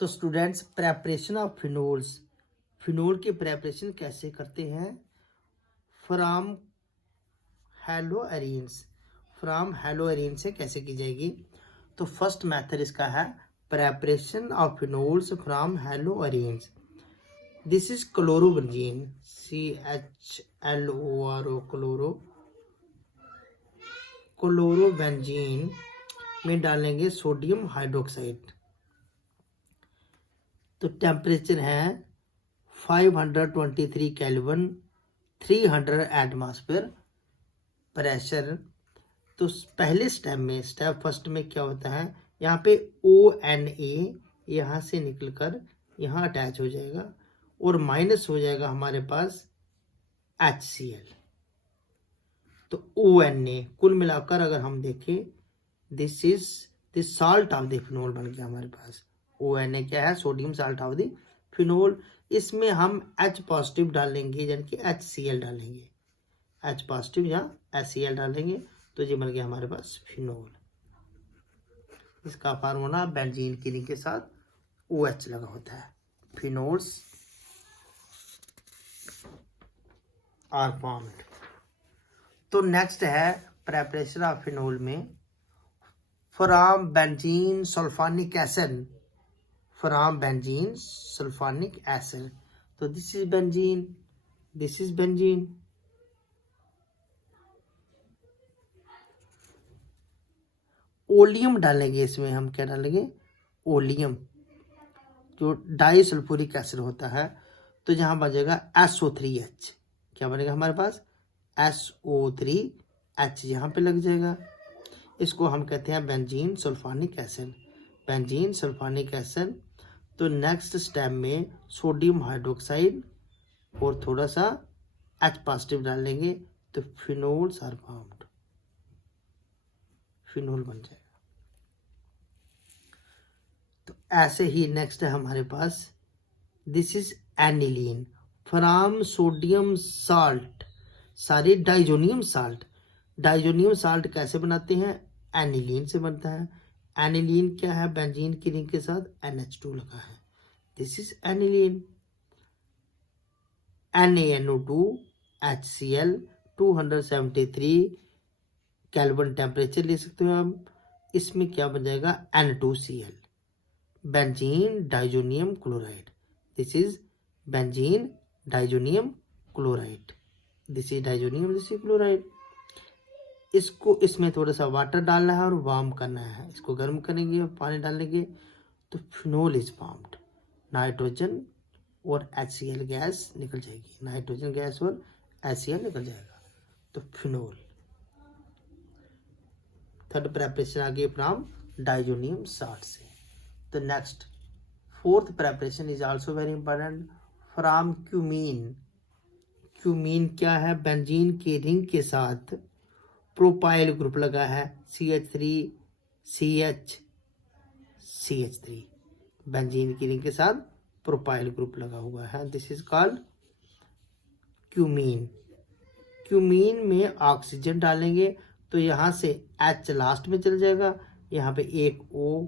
तो students, preparation of phenols, phenol की preparation कैसे करते हैं? From hello arenes, from hello Erin से कैसे की जाएगी? तो फर्स्ट मेथड इसका है preparation of phenols from hello arenes. This is chlorobenzene, CHLORO, chlorobenzene में डालेंगे सोडियम हाइड्रोक्साइड। तो टेम्परेचर है 523 केल्विन, 300 एटमॉस्फेयर प्रेशर। तो पहले स्टेप फर्स्ट में क्या होता है, यहाँ पे ONA यहाँ से निकलकर यहाँ अटैच हो जाएगा और माइनस हो जाएगा हमारे पास HCl। तो ONA कुल मिलाकर अगर हम देखें, this is the salt of the phenol बन गया हमारे पास। ONA क्या है? Sodium salt of the phenol. इसमें हम H पॉजिटिव डालेंगे, यानी कि HCl डालेंगे, H पॉजिटिव या HCl डालेंगे, तो ये बन गया हमारे पास फिनोल। इसका फार्मूला बेंजीन की रिंग के साथ OH लगा होता है। Phenols are formed. तो नेक्स्ट है प्रेपरेशन ऑफ फिनोल में from benzene sulphonic acid, from benzene sulphonic acid. तो this is benzene, this is benzene. Oleum डालेंगे इसमें, हम क्या डालेंगे? ओलियम, जो डाई सल्फ्यूरिक एसिड होता है। तो जहाँ बचेगा SO3H, क्या बनेगा हमारे पास? SO3H यहाँ पे लग जाएगा। इसको हम कहते हैं benzene sulphonic acid, benzene sulphonic acid. तो नेक्स्ट स्टेप में सोडियम हाइड्रोक्साइड और थोड़ा सा H पॉजिटिव डालेंगे, तो फिनोल्स आर फॉर्म्ड, फिनोल बन जाएगा। तो ऐसे ही नेक्स्ट है हमारे पास, this is aniline from sodium salt, sorry diazonium salt. Diazonium salt कैसे बनाते हैं? एनिलीन से बनता है। एनिलीन क्या है? बेंजीन की रिंग के साथ NH2 लगा है, this is aniline. NaNO2 HCl 273 kelvin temperature ले सकते हो हम। इसमें क्या बन जाएगा? N2Cl, benzene diazonium chloride. This is benzene diazonium chloride, this is diazonium, this is chloride. इसको इसमें थोड़ा सा वाटर डालना है और वार्म करना है। इसको गर्म करेंगे और पानी डालेंगे, तो फिनोल इज फॉर्म्ड। नाइट्रोजन और HCl गैस निकल जाएगी, नाइट्रोजन गैस और HCl निकल जाएगा, तो फिनोल। थर्ड प्रेपरेशन आ गई फ्रॉम डाइजोनियम साल्ट से। तो next fourth preparation is also very important, from cumene. Cumene क्या है? बेंजीन की रिंग के साथ प्रोपाइल ग्रुप लगा है, CH3CH3, बेंजीन की रिंग के साथ प्रोपाइल ग्रुप लगा हुआ है, this is called cumene. Cumene में ऑक्सीजन डालेंगे, तो यहाँ से H लास्ट में चल जाएगा, यहाँ पे एक O,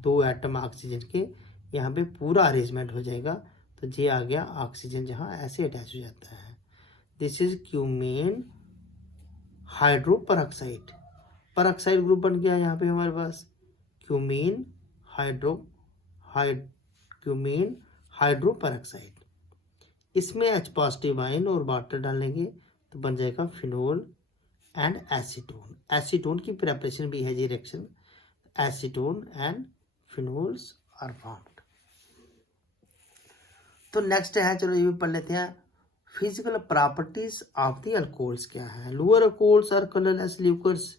दो एटम ऑक्सीजन के, यहाँ पे पूरा अरेंजमेंट हो जाएगा। तो ये आ गया ऑक्सीजन, जहाँ ऐसे अटैच हो जाता है, this is cumene hydroperoxide. Peroxide group बन गया यहाँ पे हमारे पास क्यूमीन क्यूमीन हाइड्रो परऑक्साइड। इसमें H पॉजिटिव आयन और वाटर डालेंगे, तो बन जाएगा फिनोल एंड एसीटोन। एसीटोन की प्रेपरेशन भी है ये reaction, acetone and phenols are formed. तो नेक्स्ट है, चलो ये भी पढ़ लेते हैं, physical properties of the alcohols क्या है। Lower alcohols are colourless liquids,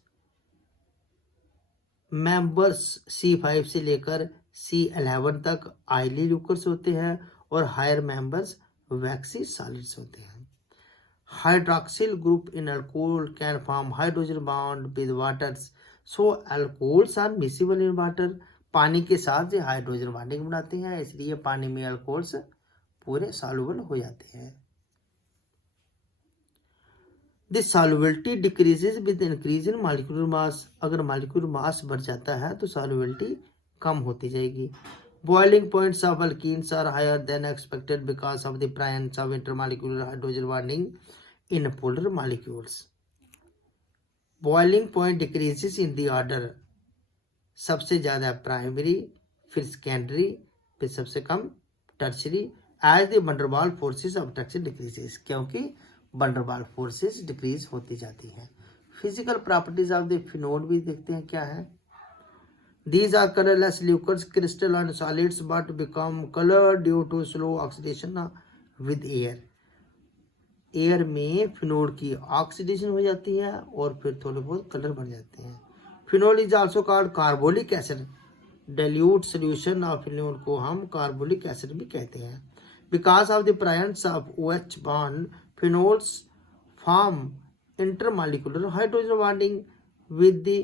members C5 से लेकर C11 तक ऑयली लिक्विड्स होते हैं, और हायर मेंबर्स वैक्सी सॉलिड्स होते हैं। Hydroxyl group in alcohol can form hydrogen bond with water, so alcohols are miscible in water. पानी के साथ ये हाइड्रोजन बॉन्डिंग बनाते हैं, इसलिए पानी में अल्कोहल्स पूरे सॉल्युबल हो जाते हैं। This solubility decreases with increase in molecular mass, अगर मॉलिक्यूलर मास बढ़ जाता है तो सॉल्युबिलिटी कम होती जाएगी। Boiling points of alkenes are higher than expected because of the presence of intermolecular hydrogen bonding in polar molecules. Boiling point decreases in the order, सबसे ज़्यादा primary, फिर सेकेंडरी, फिर सबसे कम tertiary, as the van der Waals forces of attraction decreases, क्योंकि van der Waals forces decrease होती जाती हैं। Physical properties of the phenol भी देखते हैं क्या है। These are colorless liquids, crystal and solids, but become colored due to slow oxidation with air. Air में फिनोल की ऑक्सीडेशन हो जाती है और फिर थोड़े बहुत कलर बन जाते हैं। Phenol is also called carbolic acid. Dilute solution of phenol को हम कार्बोलिक एसिड भी कहते हैं। Because of the presence of OH bond, phenols form intermolecular hydrogen bonding with the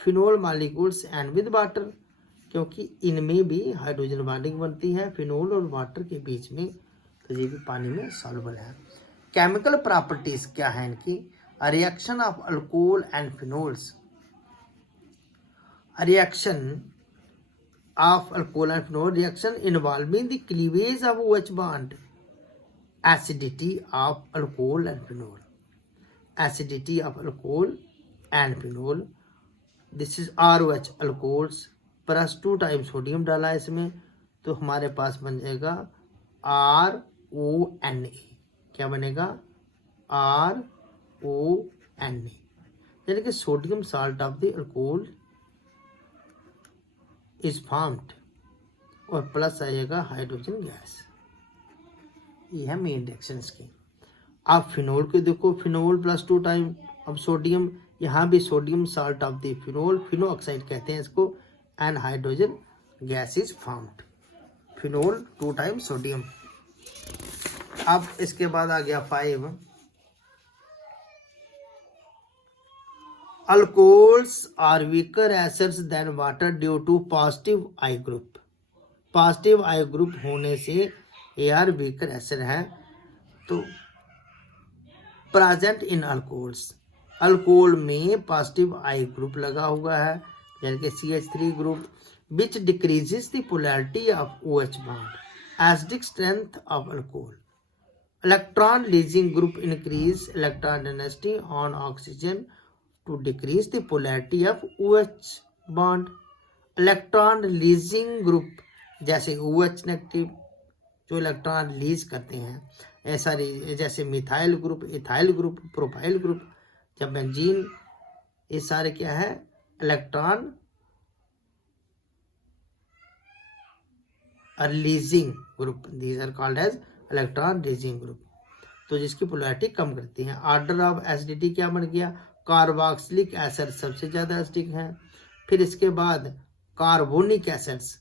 phenol molecules and with water, क्योंकि इनमें भी hydrogen bonding बनती है फिनोल और वाटर के बीच में, तो ये भी पानी में सॉल्युबल है। केमिकल प्रॉपर्टीज क्या है इनकी। Reaction of alcohol and phenols. Reaction of alcohol and phenol, reaction involving the cleavage of OH bond, acidity of alcohol and phenol, acidity of alcohol and phenol. This is ROH alcohols plus 2 time sodium डाला है इसमें, तो हमारे पास बन जाएगा RONA। क्या बनेगा? RONA, यानी कि sodium salt of the alcohol is formed, और प्लस आएगा हाइड्रोजन गैस। ये है मेन रिएक्शन की। आप फिनोल को देखो, फिनोल प्लस 2 टाइम अब सोडियम, यहाँ भी sodium salt of the phenol, phenoxide कहते हैं इसको, and hydrogen gas is formed. Phenol 2 time sodium. अब इसके बाद आ गया 5। Alcohols are weaker acids than water due to positive I group. Positive I group होने से ये आर वीकर एसिड है। तो प्रेजेंट इन अल्कोहल्स, अल्कोहल में पॉजिटिव आई ग्रुप लगा हुआ है, यानी कि CH3 group, which decreases the polarity of OH bond, acidic strength of alcohol. Electron releasing group increase electron density on oxygen to decrease the polarity of OH bond. Electron releasing group, जैसे OH negative जो electron release करते हैं, ऐसा जैसे methyl group, ethyl group, propyl group, जब benzene, ये सारे क्या है? Electron releasing group, these are called as electron releasing group, तो जिसकी पोलैरिटी कम करती है। ऑर्डर ऑफ एसिडिटी क्या बन गया? कार्बोक्सिलिक एसिड सबसे ज्यादा एसिडिक है, फिर इसके बाद कार्बोनिक एसिड्स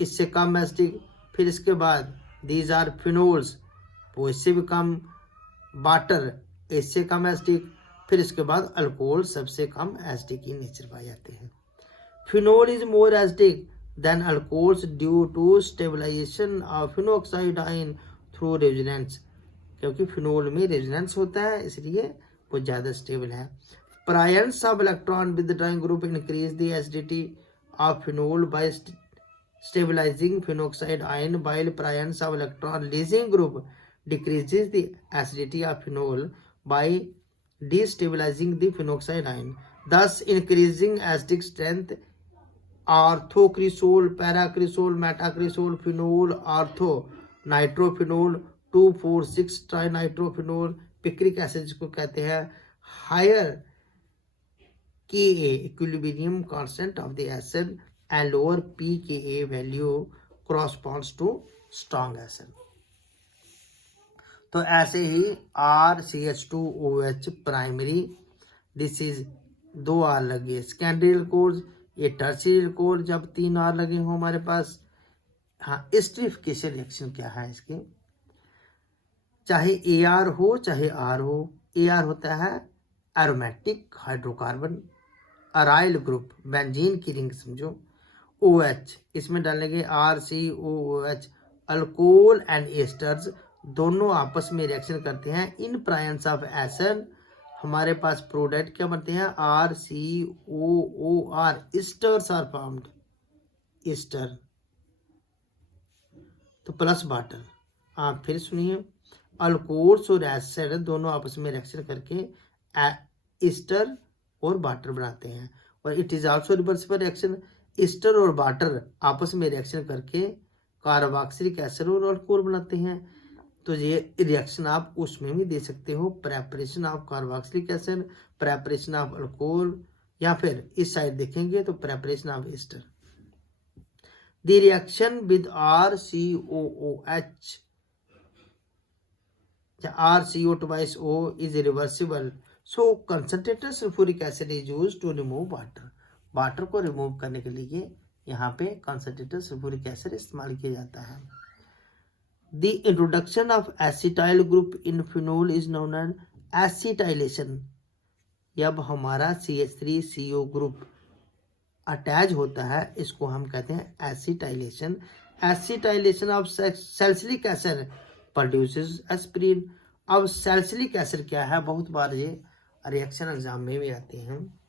इससे कम एसिडिक, फिर इसके बाद दीज आर फिनोल्स, वो इससे भी कम, वाटर इससे कम एसिडिक, फिर इसके बाद अल्कोहल सबसे कम एसिडिक की नेचर पाए जाते हैं। Phenol is more acidic than alcohols due to stabilization of phenoxide ion through resonance, क्योंकि फिनोल में रेजोनेंस होता है इसलिए वो ज़्यादा स्टेबल है। Presence of electron withdrawing group increase the acidity of phenol by stabilizing phenoxide ion, while prions of electron leasing group decreases the acidity of phenol by destabilizing the phenoxide ion, thus increasing acidic strength. Orthocresol, paracresol, metacresol, phenol, ortho, nitrophenol, 2,4,6 trinitrophenol, picric acid जिसको कहते हैं, higher Ka equilibrium constant of the acid and lower pKa value corresponds to strong acid. तो ऐसे ही RCH2OH primary, this is 2 R लगे secondary alcohol, ये tertiary alcohol जब 3 R लगे हो हमारे पास। हाँ, एस्टरिफिकेशन रिएक्शन क्या है इसकी? चाहे AR हो चाहे R हो, AR होता है aromatic hydrocarbon, aryl group, benzene की रिंग समझो। OH इसमें डालेंगे RCOOH, अल्कोहल एंड एस्टर्स दोनों आपस में रिएक्शन करते हैं। इन प्रायंस ऑफ एसिड हमारे पास प्रोडक्ट क्या बनते हैं? RCOOR, esters are formed. Ester, तो प्लस वाटर। आप फिर सुनिए, अल्कोहल्स और एसिड दोनों आपस में रिएक्शन करके ईस्टर और वाटर बनाते हैं। और it is also reversible reaction. Easter और वाटर आपस में रिएक्शन करके कार्बोक्सिलिक एसिड और अल्कोहल बनाते हैं। तो ये रिएक्शन आप उसमें भी दे सकते हो, preparation of carboxylic acid, preparation of alcohol, या फिर इस साइड देखेंगे तो preparation of Easter. The reaction with RCOOH RCO twice O is reversible. So concentrated sulfuric acid is used to remove water. Water को रिमूव करने के लिए यहाँ पे concentrated sulfuric acid इस्तेमाल किया जाता है। The introduction of acetyl group in phenol is known as acetylation. जब हमारा CH3CO ग्रुप अटैच होता है इसको हम कहते हैं acetylation. Acetylation of salicylic acid produces aspirin. अब सैलिसिलिक एसिड क्या है, बहुत बार ये रिएक्शन एग्जाम में भी आते हैं।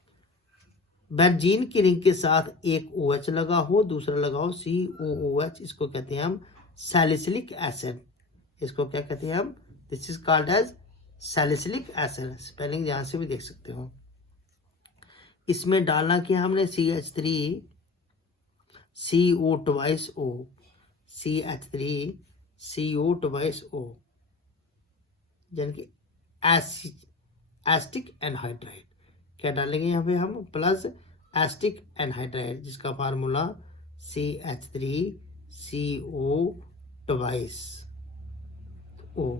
बेंजीन की रिंग के साथ एक OH लगा हो, दूसरा लगा हो COOH, इसको कहते हैं हम सैलिसिलिक एसिड। इसको क्या कहते हैं हम, this is called as salicylic acid. Spelling यहां से भी देख सकते हो। इसमें डालना क्या हमने, CH3CO twice O, CH3CO twice O, यानी कि एसिटिक एनहाइड्राइड। क्या डालेंगे यहाँ पे हम, प्लस एसिटिक एनहाइड्राइड, जिसका formula CH3CO twice O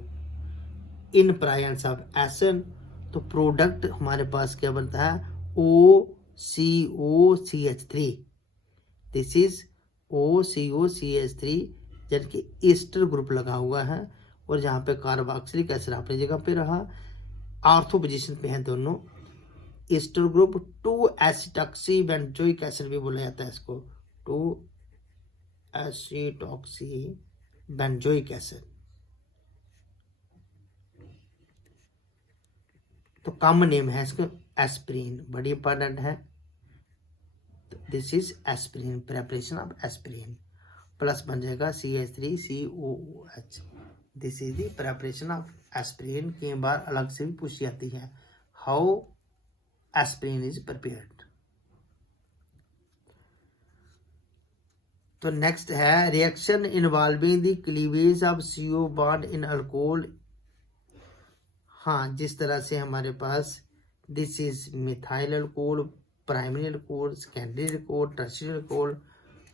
in presence of acid. तो प्रोडक्ट हमारे पास क्या बनता है, OCOCH3। दिस इज OCOCH3, यानी कि ईस्टर ग्रुप लगा हुआ है, और जहाँ पे कार्बोक्सिलिक एसिड अपनी जगह पे रहा, ऑर्थो पोजीशन पे है दोनों। ईस्टर ग्रुप 2-एसिटॉक्सी बेंजोइक एसिड भी बोला जाता है इसको, 2-एसिटॉक्सी बेंजोइक एसिड। तो कॉमन नेम है इसका एस्पिरिन, बड़ी इंपॉर्टेंट है। This is aspirin, preparation of aspirin, plus बन जाएगा CH3COOH। This is the preparation of aspirin. कई बार अलग से भी पूछी जाती है, हाउ एस्पिरिन इज प्रिपेयर्ड। तो नेक्स्ट है reaction involving the cleavage of CO bond in alcohol. हाँ, जिस तरह से हमारे पास this is methyl alcohol, primary alcohol, secondary alcohol, tertiary alcohol.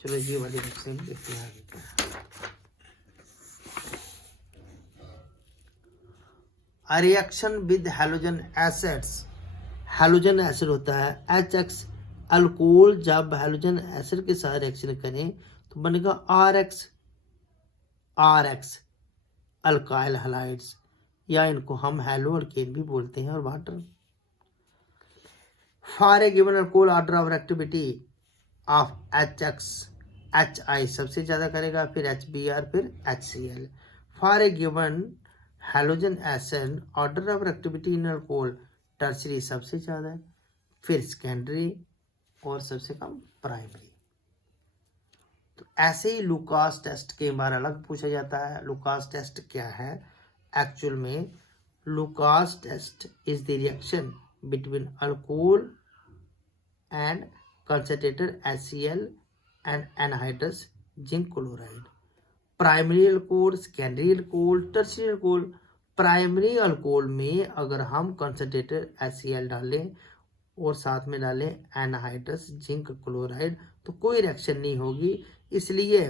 चलो ये वाली रिएक्शन देखते हैं आगे क्या। Reaction with halogen acids. Halogen acid होता है HX अल्कोहल। जब हैलोजन एसिड के साथ रिएक्शन करें तो बनेगा RX अल्काइल हैलाइड्स, या इनको हम हैलो अल्केन भी बोलते हैं, और water. For a given alcohol order of activity of HX, HI सबसे ज्यादा करेगा, फिर HBr, फिर HCl। For a given halogen acid order of activity in alcohol, tertiary सबसे ज्यादा है, फिर सेकेंडरी, और सबसे कम प्राइमरी। तो ऐसे ही लुकास टेस्ट के बारे अलग पूछा जाता है। लुकास टेस्ट क्या है, एक्चुअल में Lucas test is the reaction between alcohol and concentrated HCl and anhydrous zinc chloride. Primary alcohol, secondary alcohol, tertiary alcohol. Primary alcohol में अगर हम कंसंट्रेटेड HCl डालें और साथ में डालें एनहाइड्रस जिंक क्लोराइड तो कोई रिएक्शन नहीं होगी, इसलिए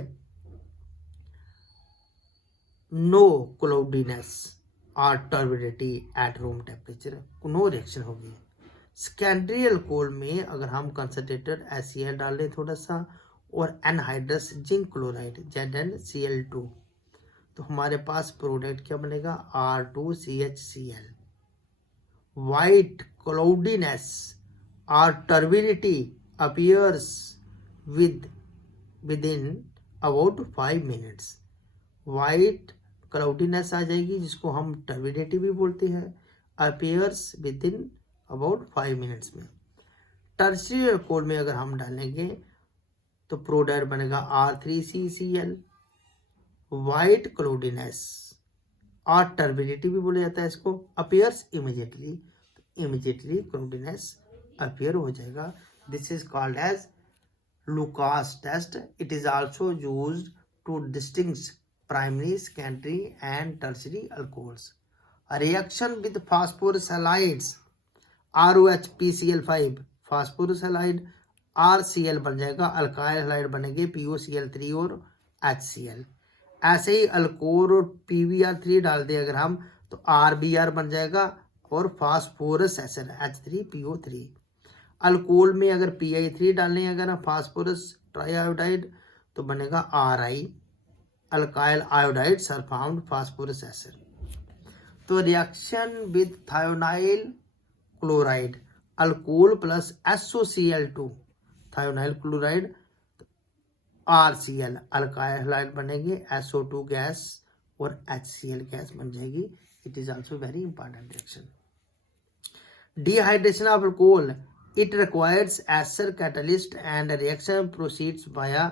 नो क्लाउडीनेस और turbidity at room temperature, no reaction होगी। सेकेंडरी अल्कोहल में अगर हम कंसंट्रेटेड HCl डाल लें थोड़ा सा और एनहाइड्रस जिंक क्लोराइड ZnCl2 तो हमारे पास प्रोडक्ट क्या बनेगा, R2CHCl। वाइट क्लाउडीनेस और turbidity appears within about 5 minutes. White cloudiness आ जाएगी जिसको हम टर्बिडिटी भी बोलते हैं, अपीयर्स विदिन अबाउट 5 मिनट्स में। टर्शियरी अल्कोहल में अगर हम डालेंगे तो प्रोडक्ट बनेगा R3CCl। वाइट क्लोडिनेस और टर्बिडिटी भी बोला जाता है इसको, appears immediately, immediately cloudiness appear हो जाएगा। This is called as Lucas test. It is also used to distinguish primary, secondary and tertiary alcohols. A reaction with phosphorus halides ROHPCl5 phosphorus halide RCl बन जाएगा, alkyl halide बनेंगे POCl3 और HCl। ऐसे ही alcohol और PBr3 डाल दे अगर हम तो RBr बन जाएगा और फास्फोरस एसिड H3PO3। अल्कोहल में अगर PI3 डालें अगर हम फास्फोरस ट्राइआयोडाइड तो बनेगा RI, अल्काइल आयोडाइड सल्फाउंड फास्फोरस एसिड। तो reaction with thionyl chloride alcohol plus SOCl2 thionyl chloride RCl, alkyl halide बनेंगे SO2 गैस और HCl गैस बन जाएगी। It is also very important reaction. Dehydration of alcohol, it requires acer catalyst and reaction proceeds via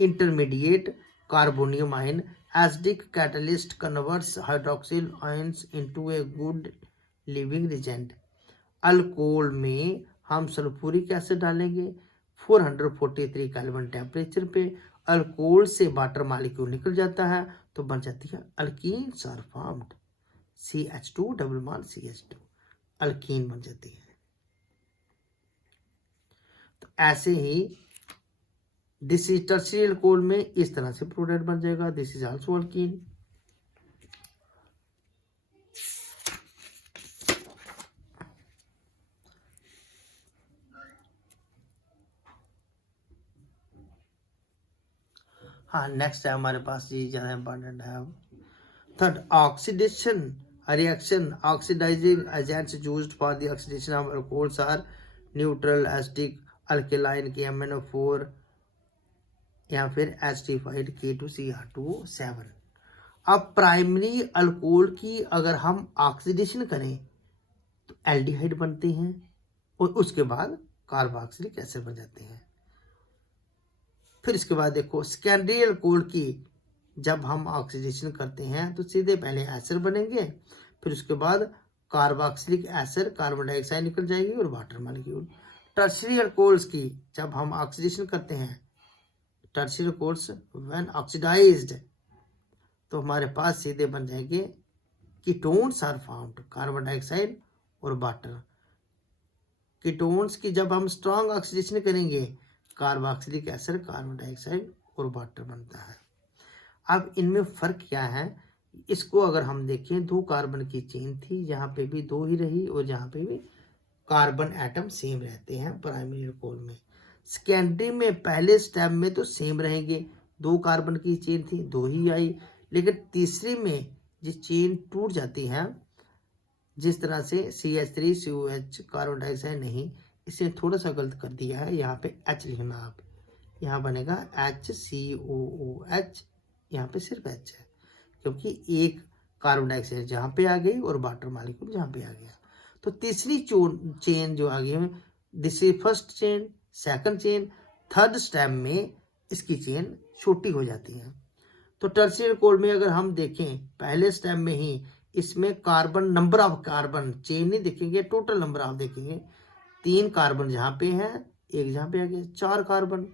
intermediate carbonium ion. Acidic catalyst converts hydroxyl ions into a good living reagent. Alcohol में हम sulphuric acid डालेंगे 443 kelvin temperature पे, alcohol से water molecule निकल जाता है तो बन जाती है alkenes are formed, CH2 double bond CH2 alkene बन जाती है। तो ऐसे ही दिस इज टर्शियरी अल्कोहल में इस तरह से प्रोडक्ट बन जाएगा, दिस इज आल्सो अल्कीन। हाँ नेक्स्ट है हमारे पास ये ज्यादा इंपॉर्टेंट है। Third oxidation reaction, oxidizing agents used for the oxidation of alcohols are neutral, acidic, alkaline की MnO4 या फिर एसिडिफाइड K2Cr2O7। अब प्राइमरी अल्कोहल की अगर हम ऑक्सीडेशन करें तो एल्डिहाइड बनते हैं और उसके बाद कार्बोक्सिलिक एसिड बन जाते हैं। फिर इसके बाद देखो सेकेंडरी अल्कोहल की जब हम ऑक्सीडेशन करते हैं तो सीधे पहले एसिड बनेंगे, फिर उसके बाद कार्बोक्सिलिक एसिड कार्बन डाइऑक्साइड निकल जाएगी और वाटर मॉलिक्यूल। टर्शियरी अल्कोहल्स की जब हम ऑक्सीडेशन करते हैं, टर्शियरी अल्कोहल्स व्हेन ऑक्सीडाइज्ड तो हमारे पास सीधे बन जाएंगे ketones are formed, carbon dioxide और वाटर। कीटोन्स की जब हम स्ट्रॉन्ग ऑक्सीडेशन करेंगे कार्बोक्सिलिक एसिड कार्बन डाइऑक्साइड और वाटर बनता है। अब इनमें फर्क क्या है, इसको अगर हम देखें 2 कार्बन की चेन थी, यहाँ पे भी 2 ही रही और यहाँ पे भी कार्बन एटम सेम रहते हैं प्राइमरी अल्कोहल में। सेकेंडरी में पहले स्टेप में तो सेम रहेंगे, 2 कार्बन की चेन थी 2 ही आई, लेकिन तीसरी में जो चेन टूट जाती है जिस तरह से CH3COH कार्बन डाइऑक्साइड नहीं, इसे थोड़ा सा गलत कर दिया है, यहाँ पे H लिखना आप, यहाँ बनेगा HCOOH, यहाँ पे सिर्फ H है क्योंकि एक कार्बन डाइऑक्साइड जहाँ पे आ गई और वाटर मॉलिक्यूल जहाँ पे आ गया। तो तीसरी चेन जो आ गई, this is first chain, second chain, third step में इसकी चेन छोटी हो जाती है। तो टर्शियरी अल्कोहल में अगर हम देखें पहले स्टेप में ही इसमें carbon number of carbon chain नहीं देखेंगे, टोटल नंबर ऑफ देखेंगे, 3 कार्बन जहाँ पे है, एक जहाँ पे आ गया, 4 कार्बन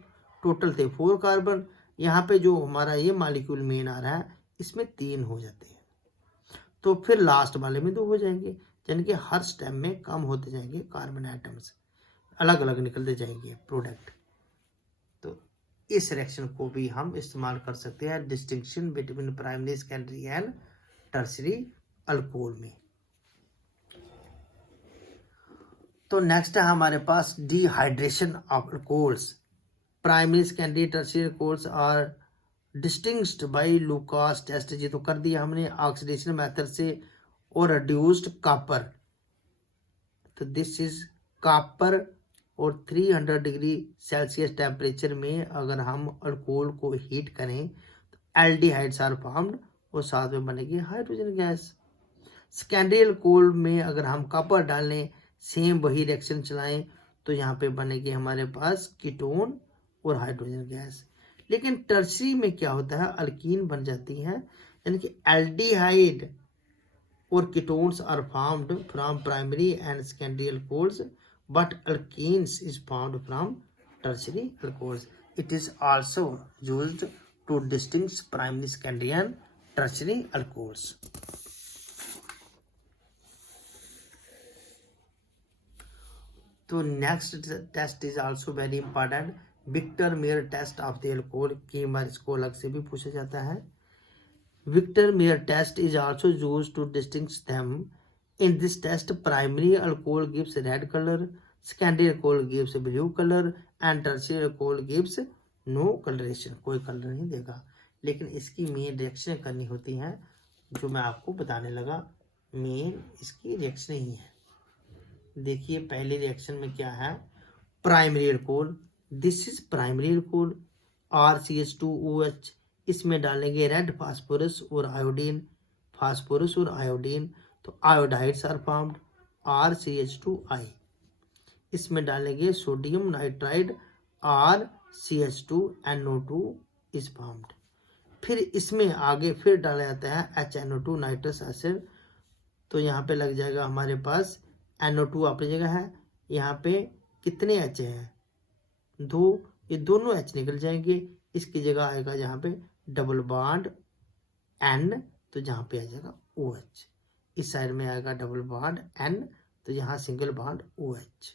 टोटल थे 4 कार्बन। यहाँ पे जो हमारा ये मॉलिक्यूल मेन आ रहा है इसमें 3 हो जाते हैं, तो फिर लास्ट वाले में 2 हो जाएंगे, यानी कि हर स्टेप में कम होते जाएंगे कार्बन एटम्स, अलग अलग निकलते जाएंगे प्रोडक्ट। तो इस रिएक्शन को भी हम इस्तेमाल कर सकते हैं distinction between primary, secondary and tertiary alcohol में। तो नेक्स्ट है हमारे पास dehydration of alcohols. Primary, secondary, tertiary alcohols are distinguished by Lucas test, ये तो कर दिया हमने ऑक्सीडेशन मेथड से, और रिड्यूस्ड कॉपर। तो दिस इज कॉपर और 300 डिग्री सेल्सियस टेम्परेचर में अगर हम अल्कोहल को हीट करें तो एल्डिहाइड्स आर फॉर्म्ड और साथ में बनेगी हाइड्रोजन गैस। सेकेंडरी अल्कोहल में अगर हम कॉपर डालें, सेम वही रिएक्शन चलाएं तो यहाँ पे बनेगी हमारे पास कीटोन और हाइड्रोजन गैस। लेकिन टर्शरी में क्या होता है, अल्कीन बन जाती हैं, यानी कि एल्डिहाइड और ketones are formed from primary and secondary alcohols, but alkenes is formed from tertiary alcohols. It is also used to distinguish primary, secondary and tertiary alcohols. तो next test is also very important, Victor Meyer test of the alcohol. कई बार इसको अलग से भी पूछा जाता है। Victor Meyer test is also used to distinguish them. In this test primary alcohol gives red colour, secondary alcohol gives blue colour and tertiary alcohol gives no coloration, कोई कलर नहीं देगा। लेकिन इसकी मेन रिएक्शन करनी होती हैं, जो मैं आपको बताने लगा, मेन इसकी रिएक्शन ही है। देखिए पहले रिएक्शन में क्या है, primary alcohol, this is primary alcohol RCH2OH, इसमें डालेंगे रेड फास्फोरस और आयोडीन, फास्फोरस और आयोडीन, तो आयोडाइड्स आर फॉर्म्ड RCH2I। इसमें डालेंगे sodium nitride RCH2NO2 is formed. फिर इसमें आगे फिर डाला जाता है HNO2 नाइट्रस एसिड, तो यहाँ पे लग जाएगा हमारे पास NO2 अपनी जगह है, यहाँ पे कितने H हैं, 2, ये दोनों H निकल जाएंगे, इसकी जगह आएगा यहाँ पे डबल बॉन्ड N, तो जहाँ पे आ जाएगा OH, इस साइड में आएगा डबल बॉन्ड N, तो यहाँ सिंगल बॉन्ड OH।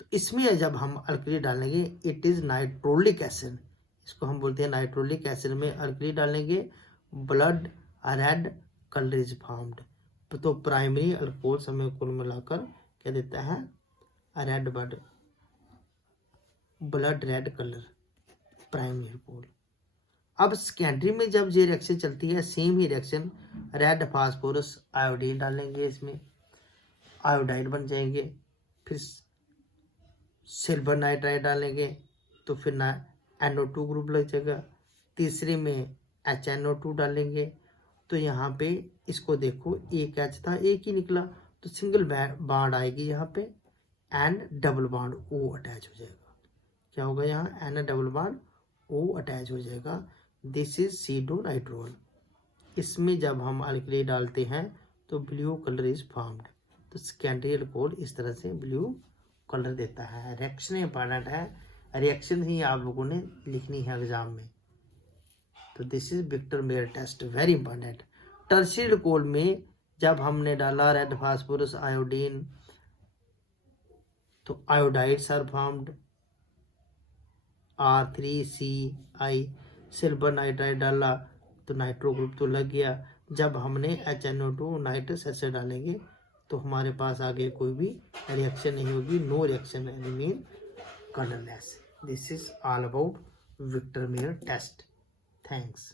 तो इसमें जब हम अल्कली डालेंगे, इट इज नाइट्रोलिक एसिड, इसको हम बोलते हैं नाइट्रोलिक एसिड में अल्कली डालेंगे, blood red colour is formed. तो प्राइमरी अल्कोहल हमें कुल मिलाकर क्या देता है, red blood red colour primary alcohol. अब सेकेंडरी में जब ये रिएक्शन चलती है, सेम ही रिएक्शन, रेड फास्फोरस आयोडीन डालेंगे, इसमें आयोडाइड बन जाएंगे, फिर सिल्वर नाइट्राइड डालेंगे, तो फिर NO2 ग्रुप लग जाएगा, तीसरे में HNO2 डालेंगे, तो यहाँ पे इसको देखो, एक H था एक ही निकला, तो सिंगल बॉन्ड आएगी यहाँ पे and double bond O attach हो जाएगा। क्या होगा यहाँ, N double bond O attach हो जाएगा। This is pseudonitrole. इसमें जब हम अल्कली डालते हैं तो ब्लू कलर इज फॉर्म्ड, तो सेकेंडरी अल्कोहल इस तरह से ब्लू कलर देता है। रिएक्शन इंपॉर्टेंट है, रिएक्शन ही आप लोगों ने लिखनी है एग्जाम में। तो this is Victor Meyer test, very important. Tertiary alcohol में जब हमने डाला रेड फास्फोरस आयोडीन, तो iodides are formed R3CI, silver nitride डाला तो नाइट्रो ग्रुप तो लग गया। जब हमने HNO2 नाइट्रस एसिड डालेंगे तो हमारे पास आगे कोई भी रिएक्शन नहीं होगी, no reaction remain colourless. This is all about Victor Meyer test. Thanks.